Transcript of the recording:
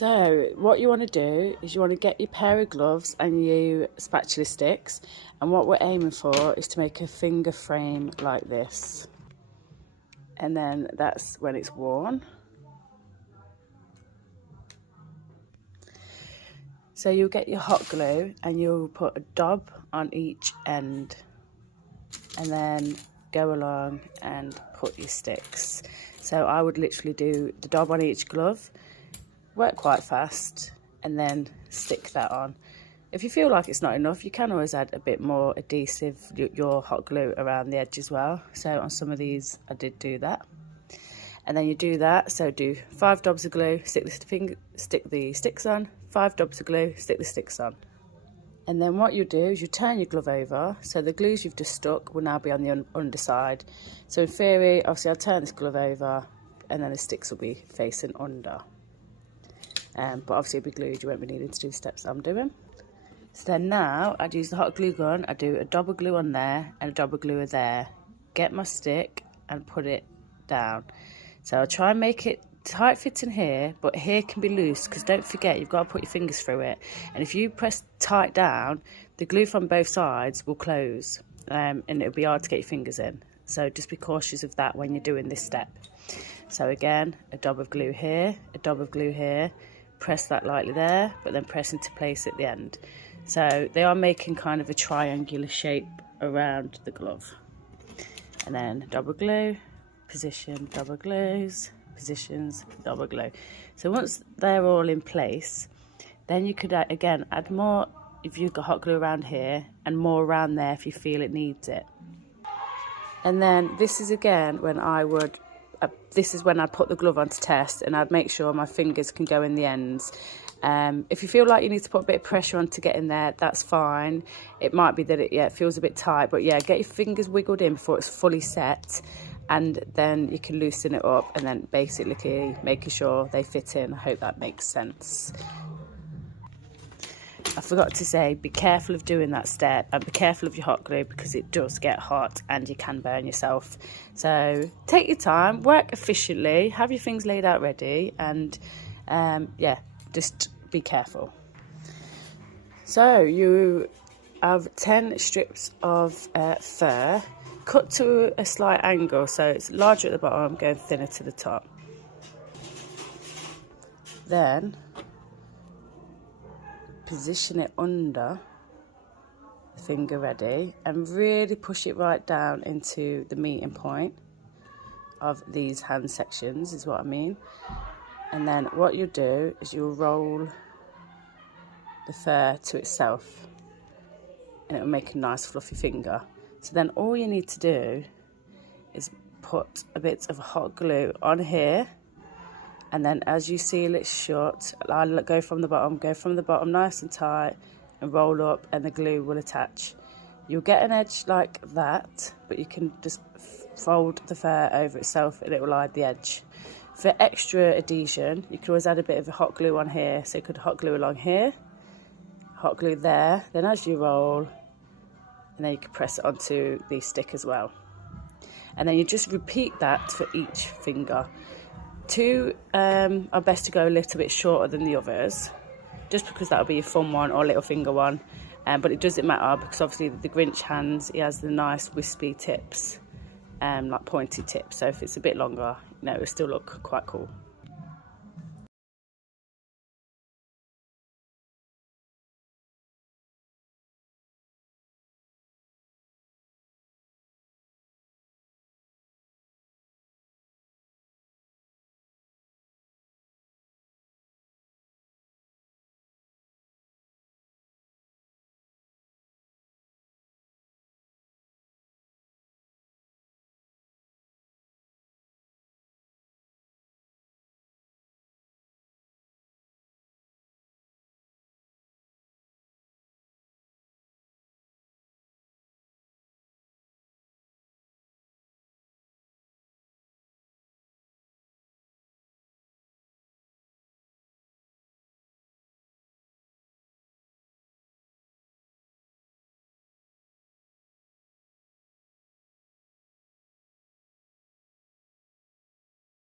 So what you want to do is you want to get your pair of gloves and your spatula sticks, and what we're aiming for is to make a finger frame like this, and then that's when it's worn. So you'll get your hot glue and you'll put a dab on each end, and then go along and put your sticks. So I would literally do the dab on each glove, work quite fast, and then stick that on. If you feel like it's not enough, you can always add a bit more adhesive, your hot glue, around the edge as well. So on some of these I did do that. And then you do that, so do 5 dabs of glue, stick the sticks on, 5 dabs of glue, stick the sticks on. And then what you do is you turn your glove over, so the glues you've just stuck will now be on the underside. So in theory, obviously I'll turn this glove over and then the sticks will be facing under. But obviously it'll be glued, you won't be needing to do the steps I'm doing. So then now I'd use the hot glue gun, I do a dab of glue on there and a dab of glue there. Get my stick and put it down. So I'll try and make it tight fitting here, but here can be loose, because don't forget you've got to put your fingers through it, and if you press tight down, the glue from both sides will close, and it'll be hard to get your fingers in. So just be cautious of that when you're doing this step. So again, a dab of glue here, a dab of glue here, press that lightly there, but then press into place at the end. So they are making kind of a triangular shape around the glove. And then double glue, position, double glues, positions, double glue. So once they're all in place, then you could again add more if you've got hot glue around here, and more around there if you feel it needs it. And then this is again when I would this is when I'd put the glove on to test, and I'd make sure my fingers can go in the ends. If you feel like you need to put a bit of pressure on to get in there, that's fine. It might be that it feels a bit tight, but yeah, get your fingers wiggled in before it's fully set, and then you can loosen it up, and then basically making sure they fit in. I hope that makes sense. I forgot to say, be careful of doing that step, and be careful of your hot glue, because it does get hot and you can burn yourself. So take your time, work efficiently, have your things laid out ready, and yeah, just be careful. So you have 10 strips of fur, cut to a slight angle, so it's larger at the bottom, going thinner to the top. Then position it under the finger ready, and really push it right down into the meeting point of these hand sections, is what I mean. And then what you'll do is you'll roll the fur to itself, and it will make a nice fluffy finger. So then all you need to do is put a bit of hot glue on here, and then as you seal it shut, I'll go from the bottom nice and tight, and roll up, and the glue will attach. You'll get an edge like that, but you can just fold the fur over itself and it will hide the edge. For extra adhesion, you can always add a bit of hot glue on here. So you could hot glue along here, hot glue there, then as you roll, and then you can press it onto the stick as well. And then you just repeat that for each finger. Two are best to go a little bit shorter than the others, just because that'll be your thumb one or little finger one. But it doesn't matter, because obviously the Grinch hands, he has the nice wispy tips, like pointy tips. So if it's a bit longer, it'll still look quite cool.